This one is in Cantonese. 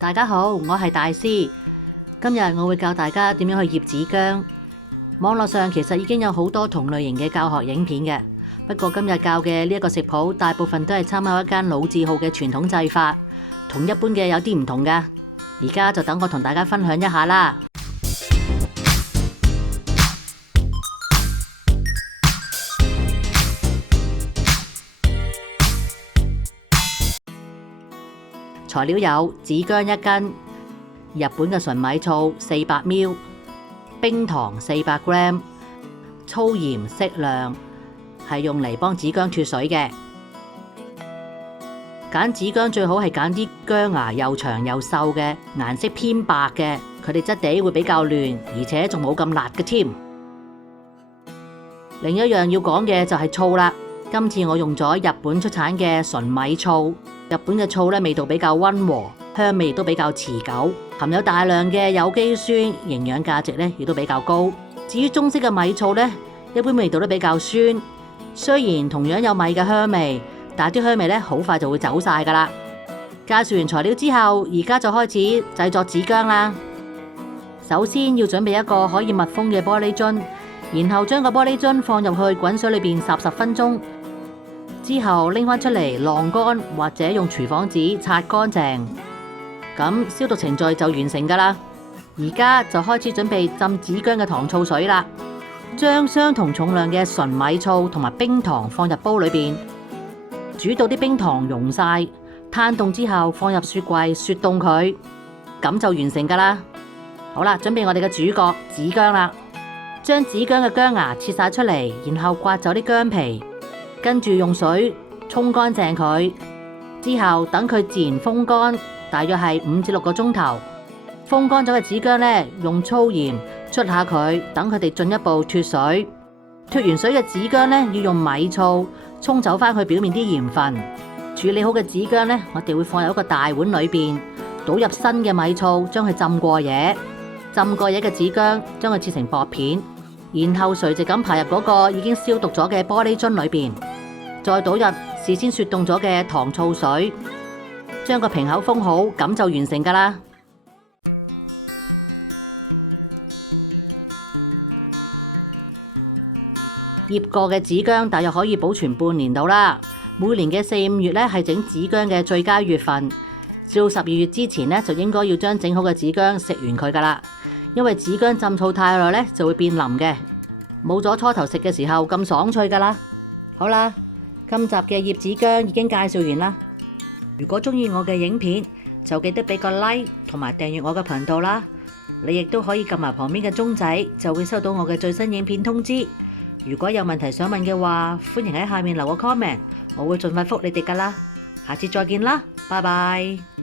大家好，我係大師。今日我會教大家點樣去醃子薑。網絡上其實已經有好多同類型嘅教學影片嘅，不過今日教嘅呢一個食譜，大部分都係參考一間老字號嘅傳統製法，同一般嘅有啲唔同㗎。而家就等我同大家分享一下啦。材料有子薑1斤、日本嘅純米醋400 ml、冰糖400 gram、粗鹽適量，係用嚟幫子薑脫水嘅。揀子薑最好係揀啲薑芽又長又瘦嘅，顏色偏白嘅，佢哋質地會比較嫩，而且仲冇咁辣嘅添。另一樣要講嘅就係醋啦。今次我用咗日本出產嘅純米醋。日本嘅醋咧，味道比較溫和，香味亦都比較持久，含有大量嘅有機酸，營養價值咧亦都比較高。至於中式嘅米醋咧，一般味道都比較酸，雖然同樣有米嘅香味，但係啲香味咧好快就會走晒噶啦。介紹完材料之後，而家就開始製作子薑啦。首先要準備一個可以密封嘅玻璃樽，然後將個玻璃樽放入去滾水裏邊霎10分鐘。之後拎返出嚟晾乾，或者用廚房紙擦乾淨，咁消毒程序就完成噶啦。而家就開始準備浸子薑嘅糖醋水啦。將相同重量嘅純米醋同埋冰糖放入煲裏邊，煮到啲冰糖溶晒，攤凍之後放入雪櫃雪凍佢，咁就完成噶啦。好啦，準備我哋嘅主角子薑啦。將子薑嘅薑芽切晒出嚟，然後刮走啲薑皮。跟住用水沖乾淨佢，之後等佢自然風乾，大約係5至6個鐘頭。風乾咗嘅子薑呢，用粗鹽捽下佢，等佢哋進一步脫水。脫完水嘅子薑呢，要用米醋沖走翻佢表面啲鹽分。處理好嘅子薑呢，我哋會放入一個大碗裏邊，倒入新嘅米醋，將佢浸過夜。浸過夜嘅子薑，將佢切成薄片。然後垂直咁排入嗰個已經消毒咗嘅玻璃樽裏邊，再倒入事先雪凍咗嘅糖醋水，將個瓶口封好，咁就完成噶啦。醃過嘅子薑大約可以保存半年到啦。每年嘅4、5月咧係整子薑嘅最佳月份，至到12月之前咧就應該要將整好嘅子薑食完佢噶啦。因為子薑浸醋太耐咧，就會變腍嘅，冇咗初頭食嘅時候咁爽脆噶啦。好啦，今集嘅醃子薑已經介紹完啦。如果中意我嘅影片，就記得俾個 like 同埋訂閱我嘅頻道啦。你亦都可以撳埋旁邊嘅鐘仔，就會收到我嘅最新影片通知。如果有問題想問嘅話，歡迎喺下面留個 comment，我會盡快覆你哋噶啦。下次再見啦，拜拜。